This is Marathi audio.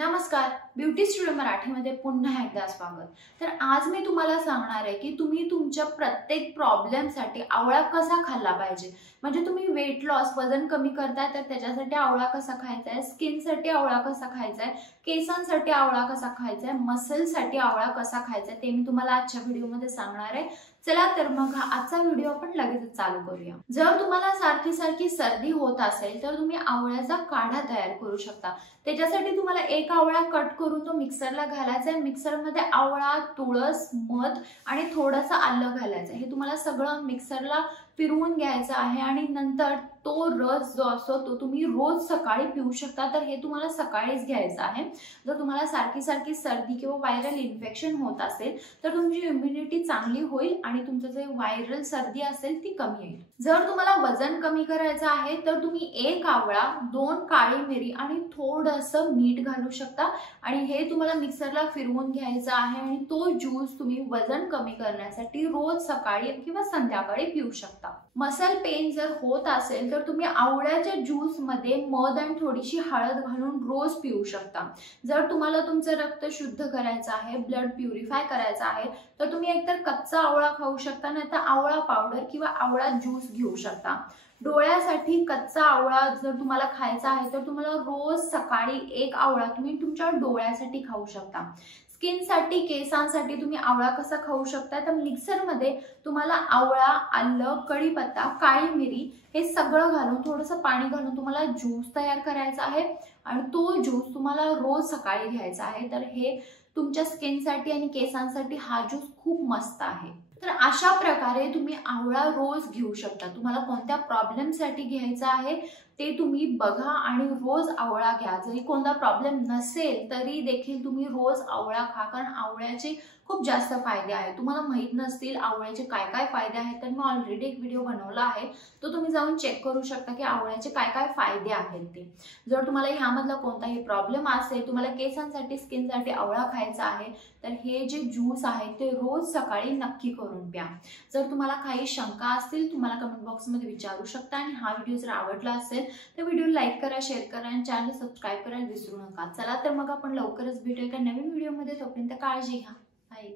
नमस्कार, ब्युटी स्टुडिओ मराठीमध्ये पुन्हा एकदा स्वागत। तर आज मी तुम्हाला सांगणार आहे की तुम्ही तुमच्या प्रत्येक प्रॉब्लेमसाठी आवळा कसा खाल्ला पाहिजे। म्हणजे तुम्ही वेट लॉस वजन कमी करताय तर त्याच्यासाठी आवळा कसा खायचा आहे, स्किनसाठी आवळा कसा खायचा आहे, केसांसाठी आवळा कसा खायचा आहे, मसलसाठी आवळा कसा खायचा आहे ते मी तुम्हाला आजच्या व्हिडिओमध्ये सांगणार आहे। चला तर मग आजचा व्हिडिओ आपण लगेच चालू करूया। जर तुम्हाला सारखी सर्दी होत असेल तर तुम्ही आवळ्याचा काढा तयार करू शकता। त्याच्यासाठी तुम्हाला एक आवळा कट करून तो मिक्सरला घालायचा आहे। मिक्सरमध्ये आवळा, तुळस, मध आणि थोडंसं आलं घालायचं। हे तुम्हाला सगळं मिक्सरला फिरवून घ्यायचं आहे आणि नंतर तो रस जो असतो तो तुम्ही रोज सकाळी पिऊ शकता। तर हे तुम्हाला सकाळीच घ्यायचं आहे। जर तुम्हाला सारखी सर्दी किंवा व्हायरल इन्फेक्शन होत असेल तर तुमची इम्युनिटी चांगली होईल आणि तुमचं जे व्हायरल सर्दी असेल ती कमी येईल। जर तुम्हाला वजन कमी करायचं आहे तर तुम्ही एक आवळा, 2 काळी मिरी आणि थोडंसं मीठ घालू शकता आणि हे तुम्हाला मिक्सरला फिरवून घ्यायचं आहे आणि तो ज्यूस तुम्ही वजन कमी करण्यासाठी रोज सकाळी किंवा संध्याकाळी पिऊ शकता। मसल पेन जर होत असेल तर तुम्ही आवळ्याच्या ज्यूस मध्ये मध आणि थोडीशी हळद घालून रोज पिऊ शकता। जर तुम्हाला तुमचं रक्त शुद्ध करायचं आहे, ब्लड प्युरिफाय करायचं आहे तर तुम्ही एकतर कच्चा आवळा खाऊ शकता नाहीतर आवळा पावडर किंवा आवळा ज्यूस घेऊ शकता। डोळ्यासाठी कच्चा आवळा जर तुम्हाला खायचा आहे तर तुम्हाला रोज सकाळी एक आवळा तुम्ही तुमच्या डोळ्यासाठी खाऊ शकता। स्किनसाठी, केसांसाठी तुम्ही आवळा कसा खाऊ शकता तर मिक्सरमध्ये तुम्हाला आवळा, आलं, कढीपत्ता, काळी मिरी हे सगळं घालून थोडंसं पाणी घालून तुम्हाला ज्यूस तयार करायचा आहे आणि तो ज्यूस तुम्हाला रोज सकाळी घ्यायचा आहे। तर हे तुमच्या स्किनसाठी आणि केसांसाठी हा ज्यूस खूप मस्त आहे। तर अशा प्रकारे तुम्ही आवळा रोज घेऊ शकता। तुम्हाला कोणत्या प्रॉब्लेमसाठी घ्यायचा आहे ते तुम्ही बघा आणि रोज आवळा घ्या। जरी कोणता प्रॉब्लेम नसेल तरी देखील तुम्ही रोज आवळा खा, कारण आवळ्याचे खूप जास्त फायदे आहेत। तुम्हाला माहित नसतील आवळ्याचे काय काय फायदे आहेत तर मी ऑलरेडी एक व्हिडिओ बनवला आहे, तो तुम्ही जाऊन चेक करू शकता की आवळ्याचे काय काय फायदे आहेत ते। जर तुम्हाला ह्यामधला कोणताही प्रॉब्लेम असेल, तुम्हाला केसांसाठी, स्किनसाठी आवळा खायचा आहे तर हे जे ज्यूस आहे ते रोज सकाळी नक्की करून प्या। जर तुम्हाला काही शंका असतील तुम्हाला कमेंट बॉक्समध्ये विचारू शकता आणि हा व्हिडिओ जर आवडला असेल तर व्हिडिओ लाईक करा, शेअर करा आणि चॅनल सबस्क्राइब करायला विसरू नका। चला तर मग आपण लवकरच भेटूया एका नवीन व्हिडिओमध्ये। तोपर्यंत काळजी घ्या। बाय।